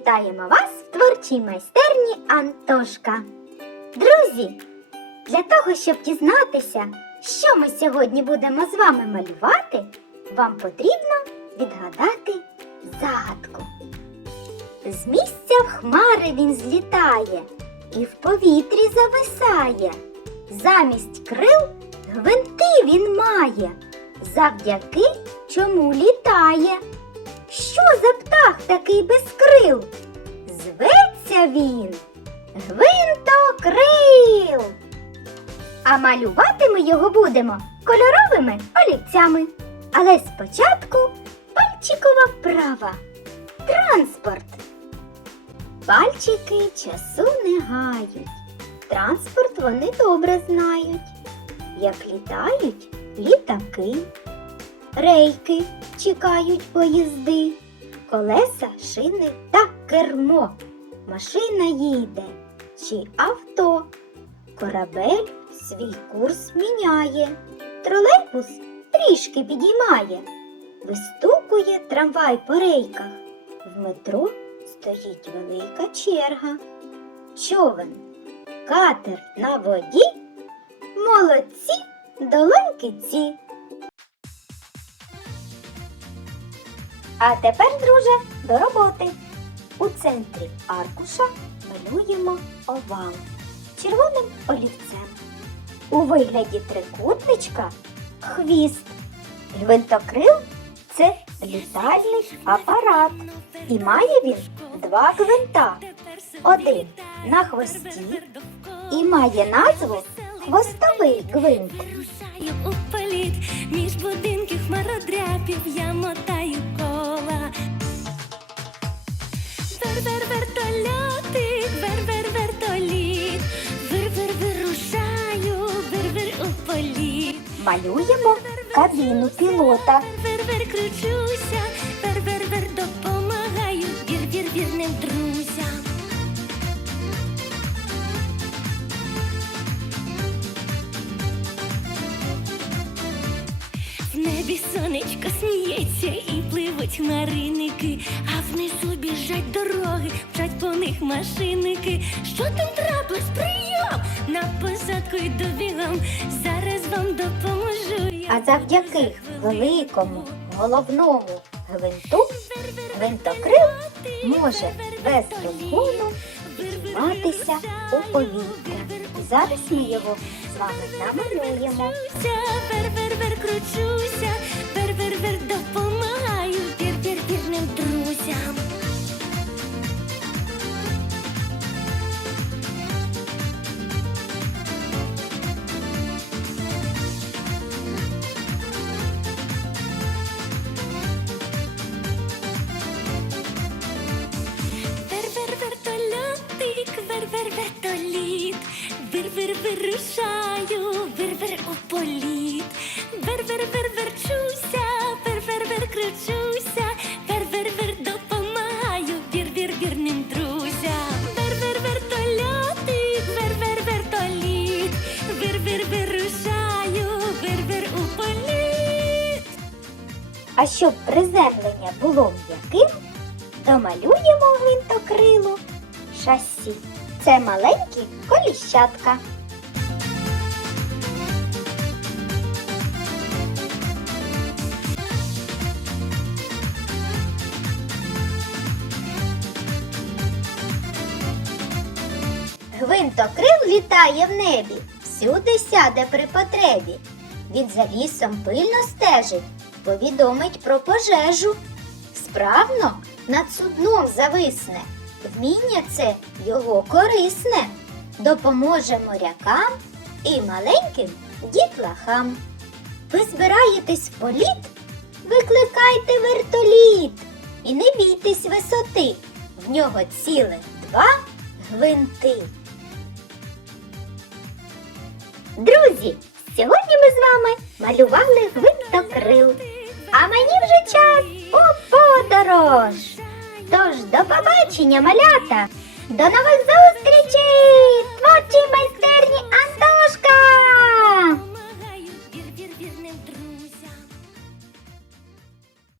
Вітаємо вас в творчій майстерні Антошка. Друзі, для того, щоб дізнатися, що ми сьогодні будемо з вами малювати, вам потрібно відгадати загадку. З місця в хмари він злітає і в повітрі зависає. Замість крил гвинти він має, завдяки чому літає. Що за птах такий без крил? Зветься він гвинтокрил. А малювати ми його будемо кольоровими олівцями. Але спочатку пальчикова вправа. Транспорт. Пальчики часу не гають. Транспорт вони добре знають. Як літають літаки, рейки чекають поїзди, колеса, шини та кермо. Машина їде чи авто. Корабель свій курс міняє, тролейбус трішки підіймає, вистукує трамвай по рейках. В метро стоїть велика черга. Човен, катер на воді. Молодці, долоньки ці. А тепер, друже, до роботи. У центрі аркуша малюємо овал червоним олівцем. У вигляді трикутничка хвіст. Гвинтокрил це літальний апарат. І має він два гвинта. Один на хвості і має назву хвостовий гвинт. Між будинків хмародряпів я мотаю Малюємо кабіну пілота. Кручуся, вер-вер-вер допомагаю вір-вір вірним друзям. В небі сонечко сміється і пливуть хмариники, а внизу біжать дороги, вчать по них машиники. Що там трапилось? Прийом! На посадку йду бігом, зараз вам допоможу я. А завдяки великому головному гвинту гвинтокрил може без розгону підніматися у повітря. Зараз ми його з вами намалюємо. А щоб приземлення було м'яким, домалюємо гвинтокрилу шасі. Це маленькі коліщатка. Гвинтокрил літає в небі, всюди сяде при потребі. Він за лісом пильно стежить, повідомить про пожежу. Справно над судном зависне, вміння це його корисне, допоможе морякам і маленьким дітлахам. Ви збираєтесь в політ? Викликайте вертоліт і не бійтесь висоти. В нього цілих два гвинти. Друзі, сьогодні ми з вами малювали побачення, малята! До нових зустрічей!